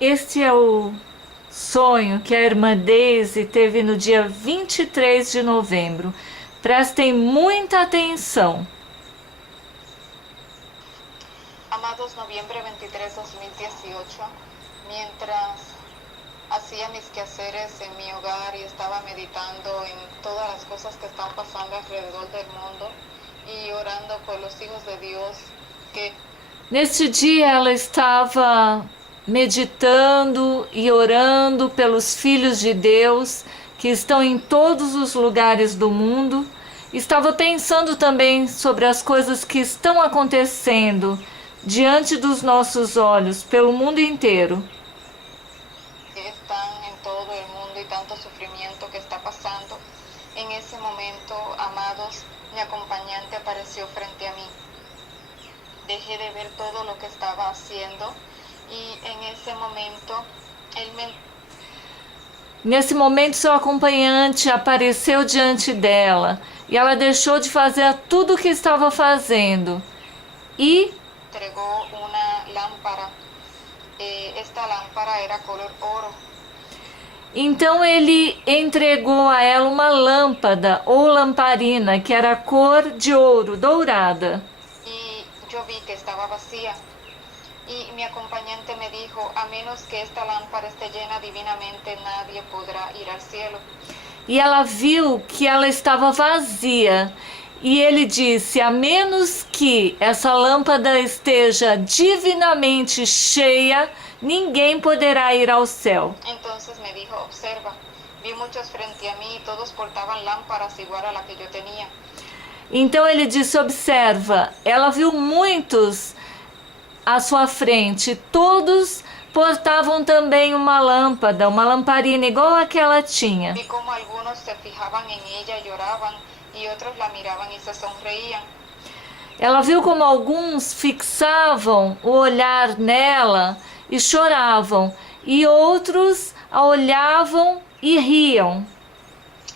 Este é o sonho que a irmã Daisy teve no dia 23 de novembro. Prestem muita atenção. Amados, noviembre 23, 2018, mientras hacía mis quehaceres en mi hogar y estaba meditando en todas las cosas que están pasando alrededor del mundo y orando por los hijos de Dios que Neste dia ela estava meditando e orando pelos filhos de Deus que estão em todos os lugares do mundo. Estava pensando também sobre as coisas que estão acontecendo diante dos nossos olhos pelo mundo inteiro. están en todo el mundo y tanto sufrimiento que está pasando. En ese momento, amados, mi acompañante apareció frente a mí. Dejé de ver todo lo que estaba haciendo y en ese momento él me Nesse momento, seu acompanhante apareceu diante dela e ela deixou de fazer tudo o que estava fazendo e entregó una lámpara. Esta lámpara era color oro. então ele entregou a ela uma lâmpada ou lamparina que era cor de ouro, dourada. Y yo vi que estaba vacía. Y mi acompañante me dijo, a menos que esta lámpara esté llena divinamente, nadie podrá ir al cielo. E ela viu que ela estava vazia. E ele disse: a menos que essa lâmpada esteja divinamente cheia, ninguém poderá ir ao céu. Entonces me dijo, observa, vi muchos frente a mí y todos portaban lámparas igual a la que yo tenía. Então ele disse: observa, ela viu muitos à sua frente, todos portavam também uma lâmpada, uma lamparina igual a que ela tinha. Vi como algunos se fijaban en ella y lloraban y otros la miraban y se sonreían. Ela viu como alguns fixavam o olhar nela e choravam, e outros a olhavam e riam.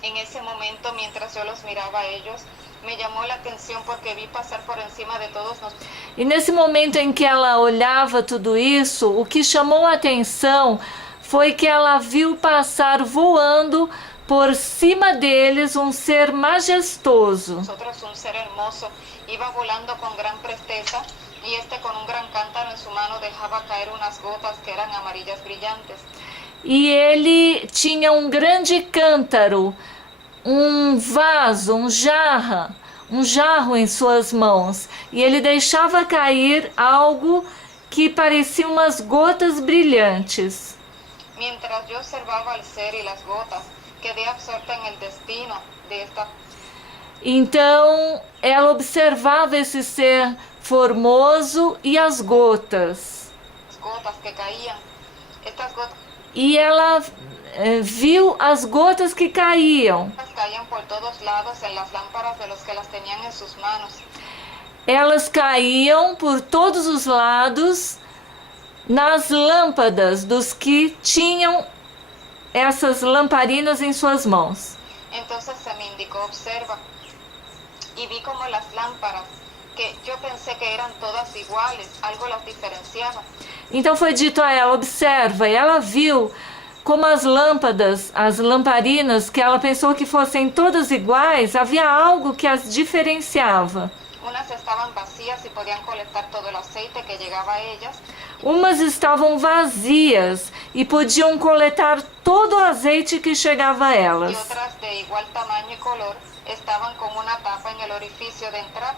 En ese momento, mientras yo los miraba a ellos, me llamó la atención porque vi pasar por encima de todos nosotros. E nesse momento em que ela olhava tudo isso, o que chamou a atenção foi que ela viu passar voando por cima deles um ser majestoso. Nosotros un ser hermoso iba volando con gran presteza y con un gran cántaro en su mano dejaba caer unas gotas que eran amarillas brillantes. E ele tinha um grande cântaro, um vaso, um jarro em suas mãos, e ele deixava cair algo que parecia umas gotas brilhantes. Mientras yo observaba el ser y las gotas, quedé absorta en el destino de estas Então ela observava esse ser formoso e as gotas. gotas que caían. Estas gotas E ela viu as gotas que caíam. caían por todos lados en las lámparas de los que las tenían en sus manos. Elas caíam por todos os lados nas lâmpadas dos que tinham essas lamparinas em suas mãos. Entonces se me indicó, observa, y vi como las lámparas, que yo pensé que eran todas iguales, algo las diferenciaba. Então foi dito a ela: observa, e ela viu como as lâmpadas, as lamparinas, que ela pensou que fossem todas iguais, havia algo que as diferenciava. Unas estaban vacías y podían colectar todo el aceite que llegaba a ellas, Umas estavam vazias e podiam coletar todo o azeite que chegava a y elas. otras de igual tamaño y color estaban con una tapa en el orificio de entrar.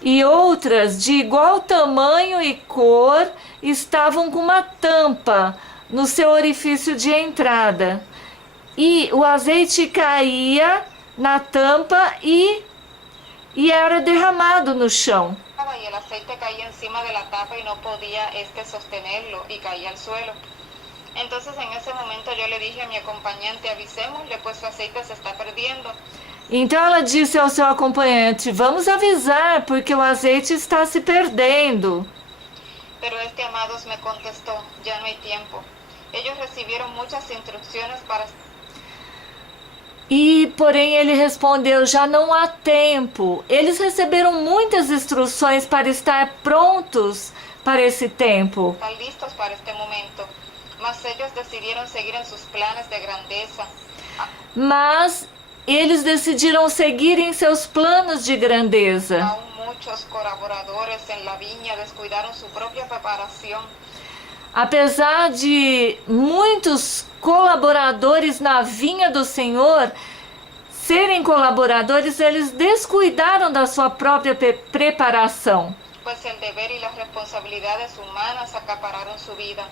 E outras, de igual tamanho e cor, estavam com uma tampa no seu orifício de entrada. E o azeite caía na tampa e era derramado no chão. Y el aceite caía encima de la tapa y no podía sostenerlo y caía al suelo. Entonces en ese momento yo le dije a mi acompañante, avisémosle, pues su aceite se está perdiendo. Então ela disse ao seu acompanhante: vamos avisar, porque o azeite está se perdendo. Pero amados, me contestó, ya no hay tiempo. Ellos recibieron muchas instrucciones para... E, porém, ele respondeu: já não há tempo. Eles receberam muitas instruções para estar prontos para esse tempo. Están listos para este momento. mas ellos decidieron seguir en sus planes de grandeza. Mas eles decidiram seguir em seus planos de grandeza. Aún muchos colaboradores en la viña descuidaron su propia preparación. Apesar de muitos colaboradores na vinha do Senhor serem colaboradores, eles descuidaram da sua própria preparação. Pues el deber y las responsabilidades humanas acapararon su vida.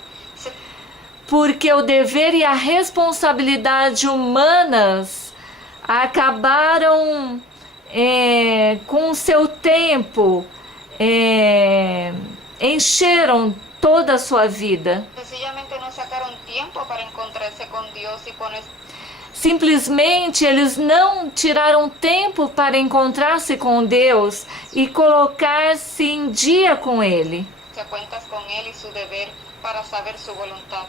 Porque o dever e a responsabilidade humanas acabaram com o seu tempo, encheram toda a sua vida. Sencillamente no sacaron tiempo para encontrarse con Dios y poner Simplesmente eles não tiraram tempo para encontrar-se com Deus e colocar-se em dia com Ele. cuentas con Él y su deber para saber su voluntad.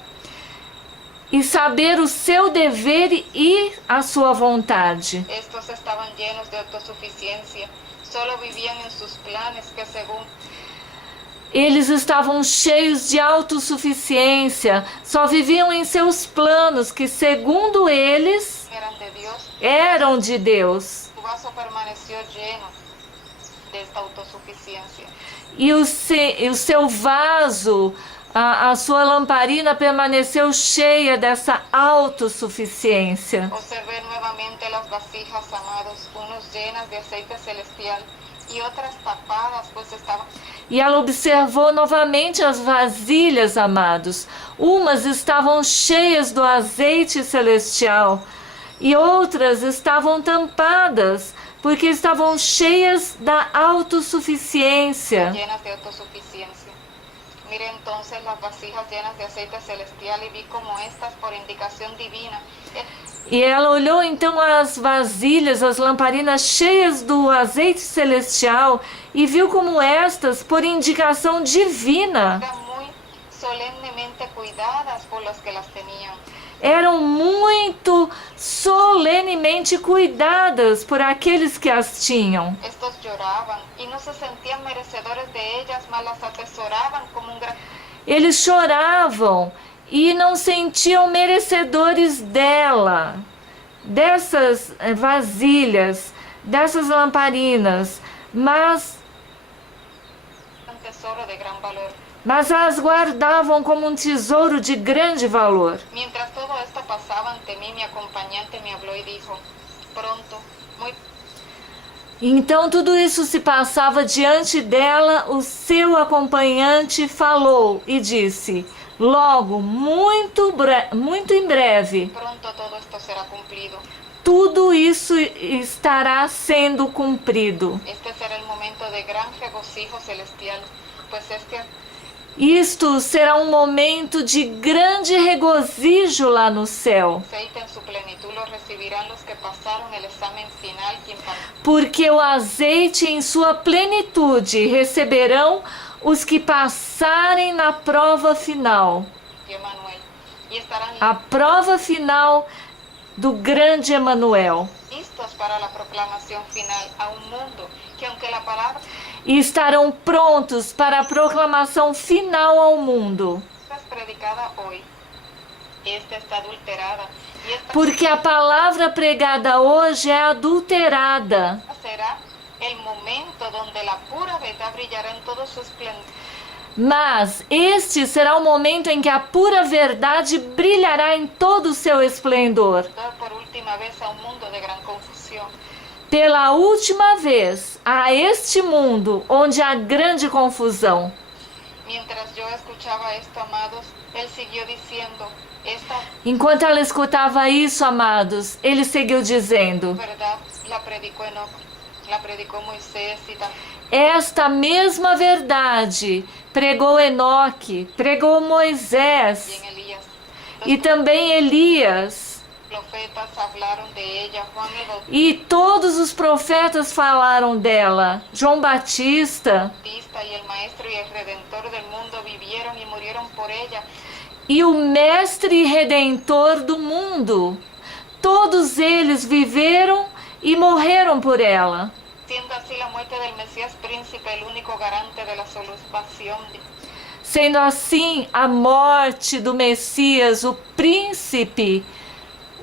E saber o seu dever e a sua vontade. Estos estaban llenos de autosuficiencia, solo vivían en sus planes que según Eles estavam cheios de autossuficiência, só viviam em seus planos que, segundo eles, eran de Dios, eram de Deus. su vaso permaneció lleno de esta autosuficiencia. E o seu vaso, a sua lamparina permaneceu cheia dessa autossuficiência. Observé nuevamente las vasijas, amados, unos llenas de aceite celestial y otras tapadas, pues estaban E ela observou novamente as vasilhas, amados. Umas estavam cheias do azeite celestial e outras estavam tampadas, porque estavam cheias da autossuficiência. llenas de autosuficiencia. Miré entonces las vasijas llenas de aceite celestial y vi como estas, por indicación divina, E ela olhou então as vasilhas, as lamparinas cheias do azeite celestial e viu como estas, por indicação divina, eran muy solemnemente cuidadas por los que las tenían. eram muito solenemente cuidadas por aqueles que as tinham. Estos lloraban y no se sentían merecedores de ellas, mas las atesoraban como un gran... Eles choravam e não sentiam merecedores dela, dessas vasilhas, dessas lamparinas, mas tesoro de gran valor. as guardavam como um tesouro de grande valor. Mientras todo esto pasaba ante mí, mi acompañante me habló y dijo, pronto, muy Então tudo isso se passava diante dela, o seu acompanhante falou e disse: logo, muito em breve, pronto todo esto será cumplido. tudo isso estará sendo cumprido. Este será el momento de gran regocijo celestial, pues este Isto será um momento de grande regozijo lá no céu, aceite en su plenitud lo recibirán los que pasaron el examen final, quien porque o azeite em sua plenitude receberão os que passarem na prova final, partió Manuel, y estarán a prova final do grande Emanuel. listos para la proclamación final a un mundo que aunque la palabra E estarão prontos para a proclamação final ao mundo, es predicada hoy, esta está adulterada y esta porque a palavra pregada hoje é adulterada. será el momento donde la pura verdad brillará en todo su esplendor. Mas este será o momento em que a pura verdade brilhará em todo o seu esplendor. Por última vez a un mundo de gran confusión. Pela última vez a este mundo onde há grande confusão. Mientras yo escuchaba esto, amados, él siguió diciendo, esta Enquanto ela escutava isso, amados, ele seguiu dizendo: verdad la predicó Enoc, la predicó Moisés y también esta mesma verdade pregou Enoque, pregou Moisés Elías. e também Elias. Los profetas hablaron de ella, Juan el E todos os profetas falaram dela. João Batista Bautista y el Maestro y el Redentor del mundo vivieron y murieron por ella. e o Mestre e Redentor do mundo. Todos eles viveram e morreram por ela. Siendo así la muerte del Mesías príncipe el único garante de la salvación. Sendo assim, a morte do Messias, o príncipe,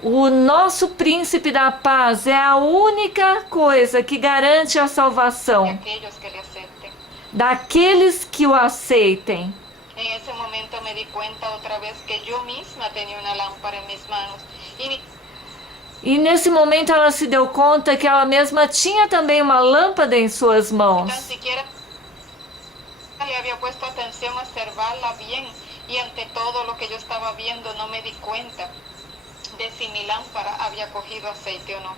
o nosso príncipe da paz, é a única coisa que garante a de salvação aquellos que le acepten. daqueles que o aceitem. En ese momento me di cuenta otra vez que yo misma tenía una lámpara en mis manos y ni E nesse momento ela se deu conta que ela mesma tinha também uma lâmpada em suas tan mãos. siquiera le había puesto atención a observarla bien y ante todo lo que yo estaba viendo no me di cuenta de si mi lámpara había cogido aceite o no.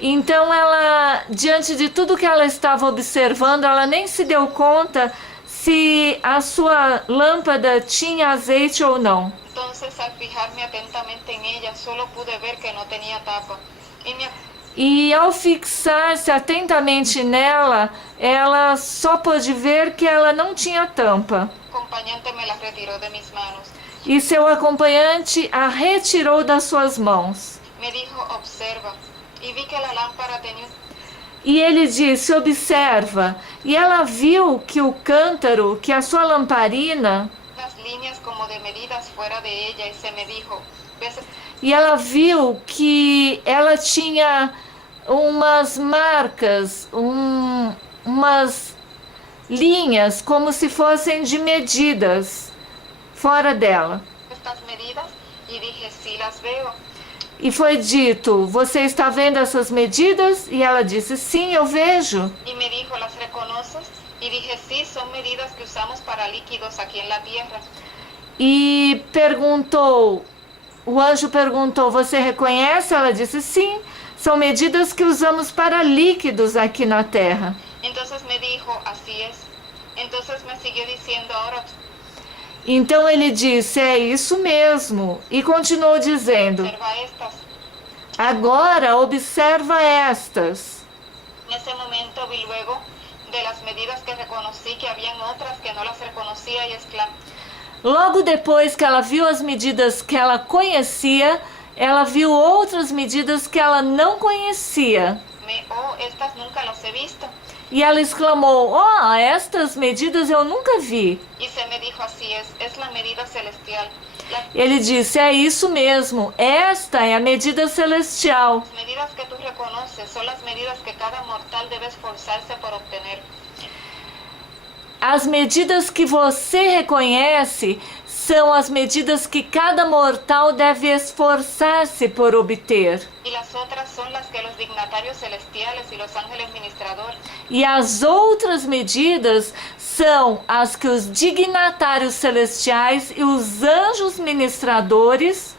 Então ela, diante de tudo que ela estava observando, ela nem se deu conta se a sua lâmpada tinha azeite ou não. Entonces al fijarme atentamente en ella solo pude ver que no tenía tapa y mi E ao fixar-se atentamente nela, ela só pôde ver que ela não tinha tampa. acompañante me la retiró de mis manos. E seu acompanhante a retirou das suas mãos. Me dijo, observa, y vi que la lámpara tenía E ele disse, observa. E ela viu que o cântaro, que a sua lamparina, unas líneas como de medidas fuera de ella y se me dijo, ¿ves? e ela viu que ela tinha umas marcas, umas linhas como se fossem de medidas fora dela. Estas medidas y dije, sí las veo. E foi dito, você está vendo essas medidas? E ela disse, sim, eu vejo. Y me dijo, ¿las reconoces? Y dije, sí, son medidas que usamos para líquidos aquí en la tierra. E perguntou, o anjo perguntou, você reconhece? Ela disse, sim, são medidas que usamos para líquidos aqui na terra. Entonces me dijo, así es. Entonces me siguió diciendo, ahora Então ele disse, é isso mesmo. E continuou dizendo, observa estas. agora observa estas. En ese momento vi luego de las medidas que reconocí que habían otras que no las reconocía y exclamé, Logo depois que ela viu as medidas que ela conhecia, ela viu outras medidas que ela não conhecia. oh, estas nunca las he visto. E ela exclamou, oh, estas medidas eu nunca vi. Y se me dijo, así es la medida celestial. Las Ele disse, é isso mesmo, esta é a medida celestial. medidas que tú reconoces son las medidas que cada mortal debe esforzarse por obtener. As medidas que você reconhece são as medidas que cada mortal deve esforçar-se por obter. Y las otras son las que los dignatarios celestiales y los ángeles ministradores E as outras medidas são as que os dignatários celestiais e os anjos ministradores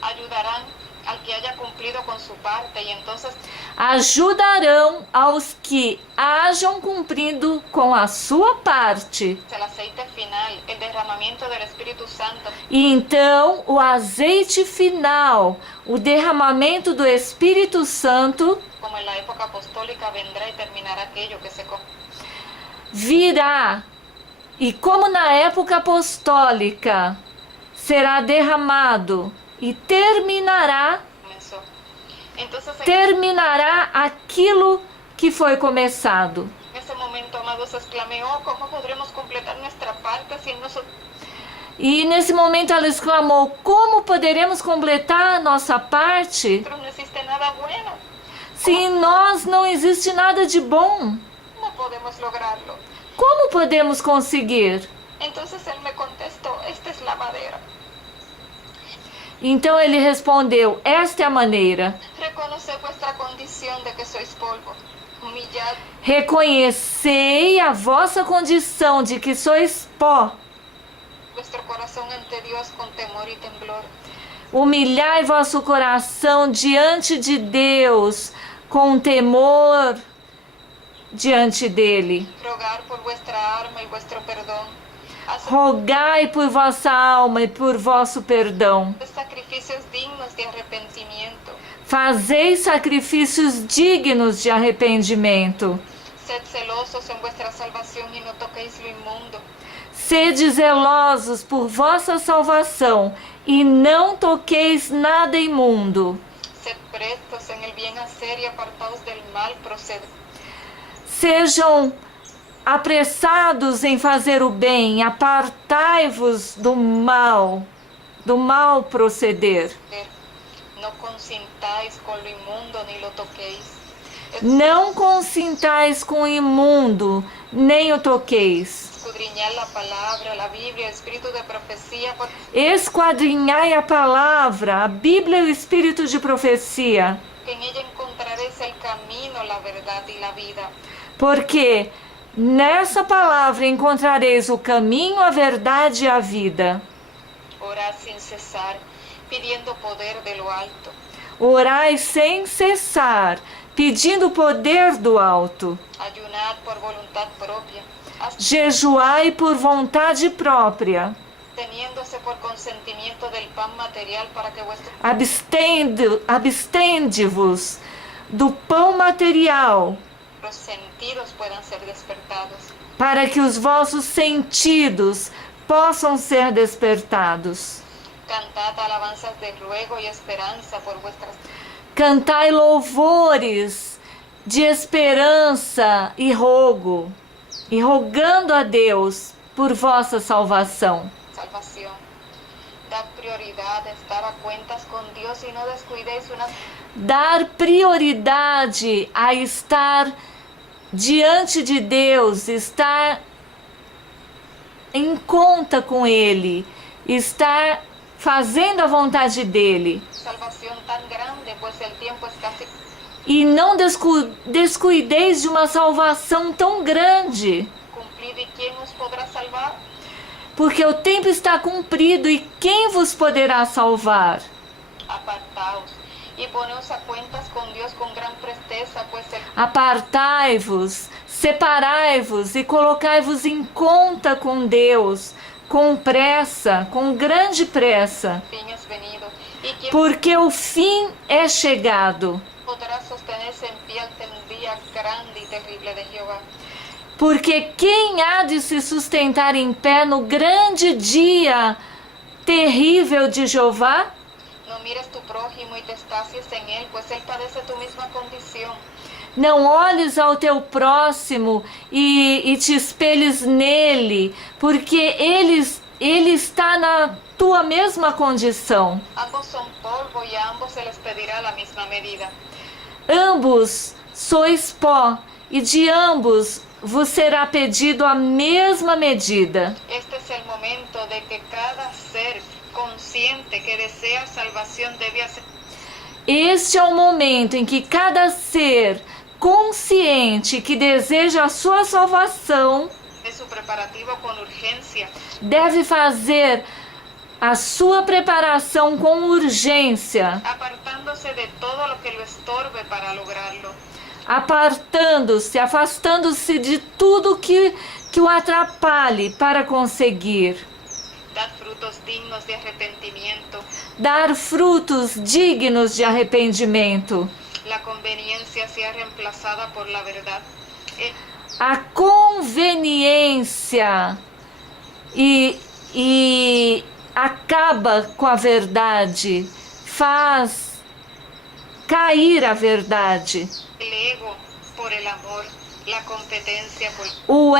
ayudarán al que haya cumplido con su parte y entonces ajudarão aos que hajam cumprido com a sua parte. el aceite final, el derramamiento del Espíritu Santo, E então o azeite final, o derramamento do Espírito Santo, como en la época apostólica, vendrá y terminará aquello que se virá. E como na época apostólica, será derramado e terminará comenzó. Entonces terminará aquilo que foi começado. en ese momento, amados, exclamé, oh, ¿cómo podremos completar nuestra parte si nosotros E nesse momento ela exclamou, como poderemos completar a nossa parte no existe nada bueno? se em nós não existe nada de bom? No podemos lograrlo. Como podemos conseguir? Entonces él me contestó, esta es la madera. Então ele respondeu, esta é a maneira. Reconoce vuestra condición de que sois polvo, humillad Reconhecei a vossa condição de que sois pó. vuestro corazón ante Dios con temor y temblor. Humilhai vosso coração diante de Deus, com temor diante dele. Rogar por vuestra alma y vuestro perdón. Haced Rogai por vossa alma e por vosso perdão. sacrificios dignos de arrepentimiento. Fazei sacrifícios dignos de arrependimento. Sed celosos en vuestra salvación y no toquéis lo inmundo. Sede zelosos por vossa salvação e não toqueis nada imundo. Sed prestos en el bien hacer y apartaos del mal proceder. Sejam apressados em fazer o bem, apartai-vos do mal proceder. No consintáis con lo inmundo ni lo toquéis. Não consintais com o imundo, nem o toqueis. Escudriñad la palabra, la Biblia, el espíritu de profecía, porque Esquadrinhai a palavra, a Bíblia e o espírito de profecia, en ella encontraréis el camino, la verdad y la vida. porque nessa palavra encontrareis o caminho, a verdade e a vida. Orad sin cesar, pidiendo poder de lo alto. Orai sem cessar, pedindo o poder do alto. Ayunad por voluntad propia, Jejuai por vontade própria. absteniéndose por consentimiento del pan material para que vuestros Abstende-vos do pão material, sentidos puedan ser despertados. para que os vossos sentidos possam ser despertados. Cantad alabanzas de ruego y esperanza por vuestras Cantai louvores de esperança e rogo, e rogando a Deus por vossa salvação. salvación. Dad prioridad a estar a cuentas con Dios y no descuidéis una Dar prioridade a estar diante de Deus, estar em conta com Ele, estar fazendo a vontade dele. salvación tan grande, pues el tiempo es casi E não descuideis de uma salvação tão grande, cumplido. ¿Y quién os podrá salvar? porque o tempo está cumprido e quem vos poderá salvar? Apartaos y poneos a cuentas con Dios con gran presteza, pues el Apartai-vos, separai-vos e colocai-vos em conta com Deus, com pressa, com grande pressa, fin es venido. ¿Y quién porque o fim é chegado. podrá sostenerse en pie ante el día grande y terrible de Jehová? Porque quem há de se sustentar em pé no grande dia terrível de Jeová? No mires tu prójimo y te estacies en él, pues él padece tu misma condición. Não olhes ao teu próximo e te espelhes nele, porque ele está na tua mesma condição. Ambos son polvo y a ambos se les pedirá la misma medida. Ambos sois pó, e de ambos vos será pedido a mesma medida. Este es el momento de que cada ser consciente que desea salvación debe hacer Este é o momento em que cada ser consciente que deseja a sua salvação su preparativo con urgencia, deve fazer a sua preparação com urgência, apartándose de todo lo que lo estorbe para lograrlo. apartando-se, afastando-se de tudo que o atrapalhe para conseguir. Dad frutos dignos de arrepentimiento. Dar frutos dignos de arrependimento. La conveniencia sea reemplazada por la verdad. A conveniência e acaba com a verdade, faz cair a verdade. El ego por el amor, la competencia por O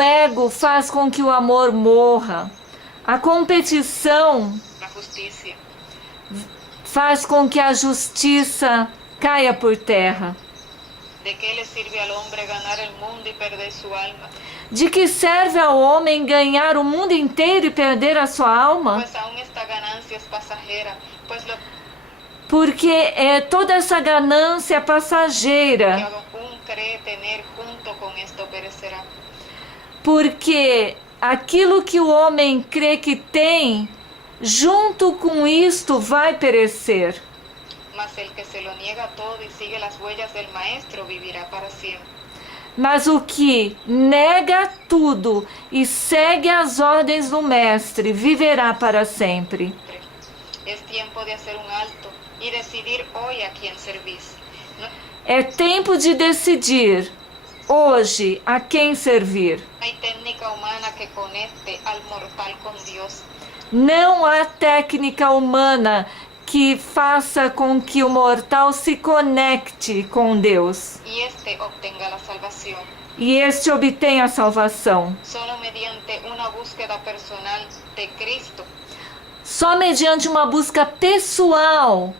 ego faz com que o amor morra. A competição la justicia. faz com que a justiça caia por terra. ¿De qué le sirve al hombre ganar el mundo y perder su alma? De que serve ao homem ganhar o mundo inteiro e perder a sua alma? Pues aún esta ganancia es pasajera, pues lo Porque toda essa ganância que passageira. aún cree tener junto con esto perecerá. Porque aquilo que o homem crê que tem, junto com isto vai perecer. Mas el que se lo niega todo y sigue las huellas del maestro vivirá para siempre. Mas o que nega tudo e segue as ordens do mestre viverá para sempre. Es tiempo de hacer un alto y decidir hoy a quién servís. No É tempo de decidir hoje a quem servir. hay técnica humana que conecte al mortal con Dios. Não há técnica humana que faça com que o mortal se conecte com Deus y éste obtenga la salvación. e este obtenha a salvação. Solo mediante una búsqueda personal de Cristo Só mediante uma busca pessoal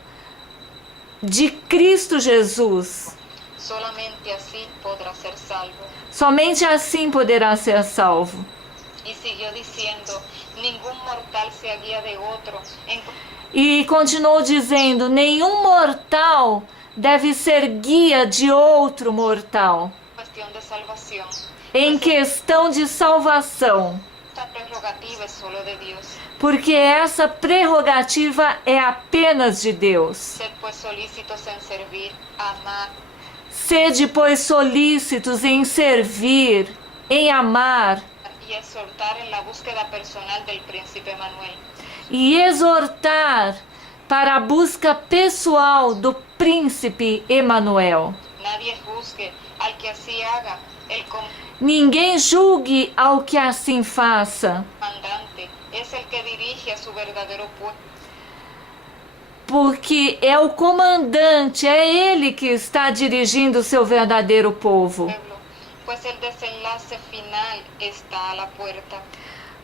de Cristo Jesus, solamente así podrá ser salvo. somente assim poderá ser salvo. Y siguió diciendo, ningún mortal se guía de otro en E continuou dizendo: nenhum mortal deve ser guia de outro mortal cuestión de salvación. em Pues questão de salvação, esta prerrogativa es solo de Dios. porque essa prerrogativa é apenas de Deus. Sed pues solícitos en servir, amar, Sede, pois, solícitos em servir, em amar y exhortar en la búsqueda personal del príncipe Manuel. e exortar para a busca pessoal do príncipe Emanuel. Nadie juzgue al que así haga. El Ninguém julgue ao que assim faça, comandante es el que dirige a su verdadero pueblo. porque é o comandante, é ele que está dirigindo o seu verdadeiro povo. Pues el desenlace final está a la puerta.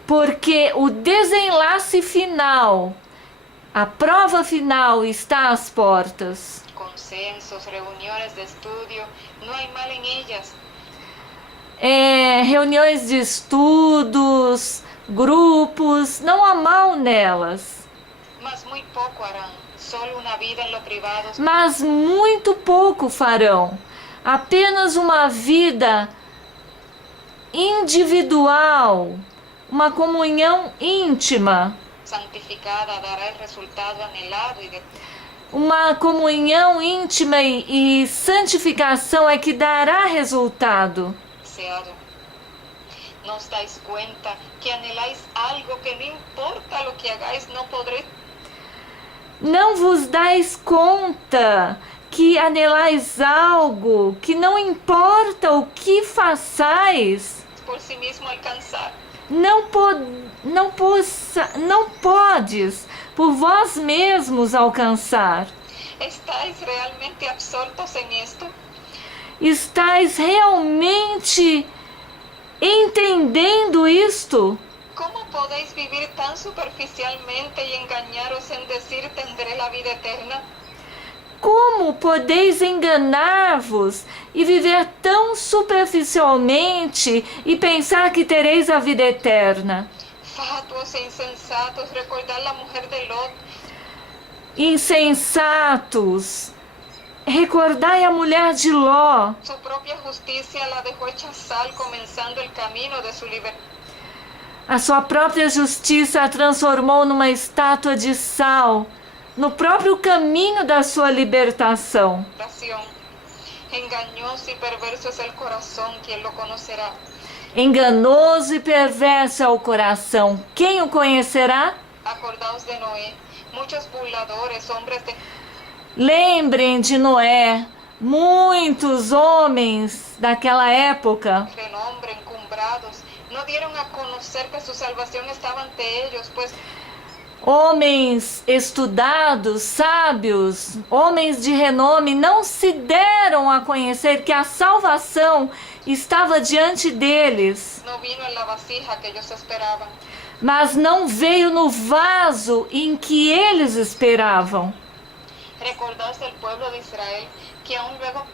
Porque o desenlace final, a prova final está às portas. Consensos, reuniones de estudio, no hay mal en ellas. Reuniões de estudos, grupos, não há mal nelas, Mas muy poco harán, solo una vida en lo privado, mas muito pouco farão. Apenas uma vida individual, uma comunhão íntima, santificada, dará el resultado anhelado y uma comunhão íntima e santificação é que dará resultado. deseado. Nos dais cuenta que anheláis algo que no importa lo que hagáis, no podréis Não vos dais conta que anelais algo que não importa o que façais, por sí mismo alcanzar. não podes por vós mesmos alcançar. ¿Estáis realmente absortos en esto? Estais realmente entendendo isto? ¿Cómo podéis vivir tan superficialmente y engañaros en decir tendré la vida eterna? Como podeis enganar-vos e viver tão superficialmente e pensar que tereis a vida eterna? Fatuos e insensatos, recordad la mujer de Lot, Insensatos, recordai a mulher de Ló. su propia justicia la dejó hecha sal, comenzando el camino de su A sua própria justiça a transformou numa estátua de sal, no próprio caminho da sua libertação. liberación. Engañoso y perverso es el corazón, ¿quién lo conocerá? Enganoso e perverso é o coração, quem o conhecerá? Acordaos de Noé, muchos burladores, hombres de Lembrem de Noé, muitos homens daquela época, renombre, encumbrados, no dieron a conocer que su salvación estaba ante ellos, pues homens estudados, sábios, homens de renome, não se deram a conhecer que a salvação estava diante deles, no vino en la vasija que ellos esperaban. mas não veio no vaso em que eles esperavam. Recordaos del pueblo de Israel, que aún luego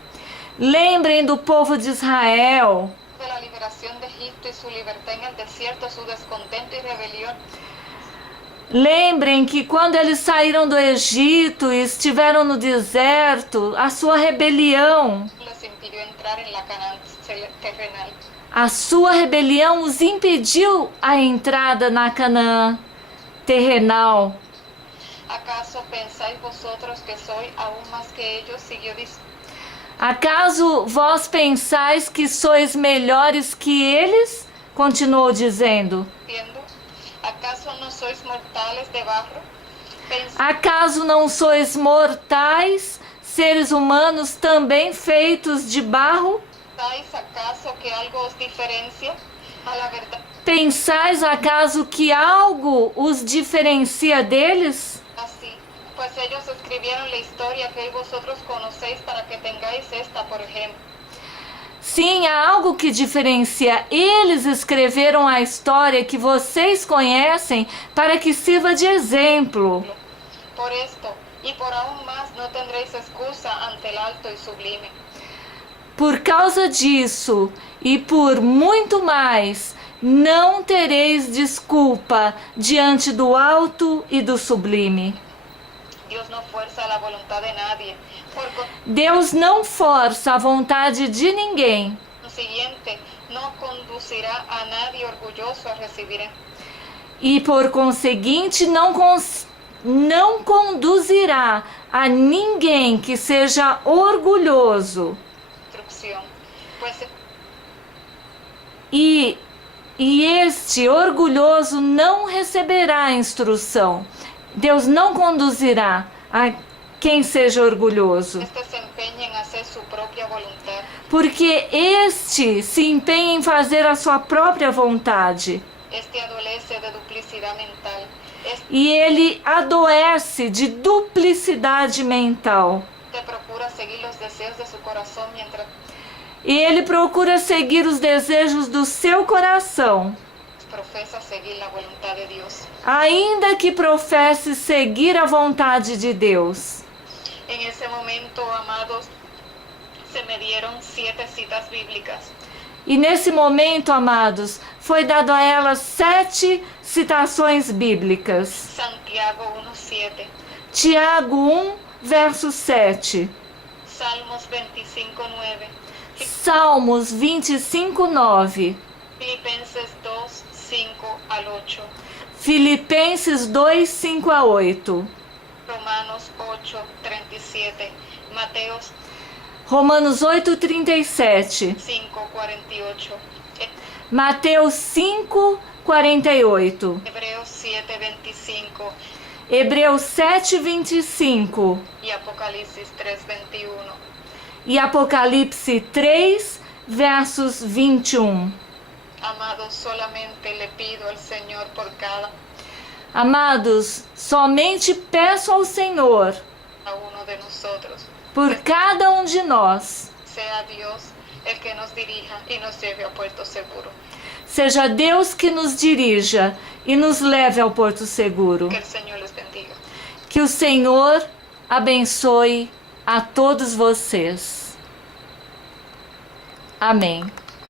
Lembrem do povo de Israel, de la liberación de Egipto y su libertad en el desierto, su descontento y rebelión, lembrem que quando eles saíram do Egito e estiveram no deserto, a sua rebelião, les impidió entrar en la Canaán terrenal. a sua rebelião os impediu a entrada na Canaã terrenal. ¿Acaso pensáis vosotros que soy aún más que ellos? Siguió Acaso vós pensais que sois melhores que eles? Continuou dizendo. diciendo, ¿acaso no sois mortales de barro? Acaso não sois mortais, seres humanos também feitos de barro? ¿Pensáis acaso que algo os diferencia a la verdad? Pensais acaso que algo os diferencia deles? Así, pues pues ellos escribieron la historia que hoy vosotros conocéis para que tengáis esta, por ejemplo. Sim, há algo que diferencia. Eles escreveram a história que vocês conhecem para que sirva de exemplo. Por esto, y por aún más, no tendréis excusa ante el alto y sublime. Por causa disso e por muito mais, não tereis desculpa diante do alto e do sublime. Dios no fuerza la voluntad de nadie. Por Deus não força a vontade de ninguém. consiguiente, no conducirá a nadie orgulloso a recibir E por conseguinte não conduzirá a ninguém que seja orgulhoso. instrucción. Pues E este orgulhoso não receberá instrução. Deus não conduzirá a quem seja orgulhoso, se empeña en hacer su propia voluntad. porque este se empenha em fazer a sua própria vontade. Adolece de duplicidad mental. E ele adoece de duplicidade mental. Procura seguir los deseos de su corazón mientras E ele procura seguir os desejos do seu coração, profesa seguir la voluntad de Dios. ainda que professe seguir a vontade de Deus. En ese momento, amados, se me dieron 7 citas bíblicas. E nesse momento, amados, foi dado a elas 7 citações bíblicas. Santiago 1:7. Tiago 1, verso 7. Salmos 25:9. Salmos 25:9. Filipenses 2:5 al 8. Filipenses 2, 5 a 8. Romanos 8:37. Mateos Romanos 8:37. 5:48. Mateus 5, 48. Hebreos 7:25. Hebreus 7, 25. Y Apocalipsis 3:21. E Apocalipse 3, versos 21. Amados, solamente le pido al Señor por cada Amados, somente peço ao Senhor, uno de nosotros, por cada um de nós, sea Dios el que nos dirija y nos lleve a puerto seguro. seja Deus que nos dirija e nos leve ao porto seguro. Que el Señor les bendiga. Que o Senhor abençoe a todos vocês. Amém.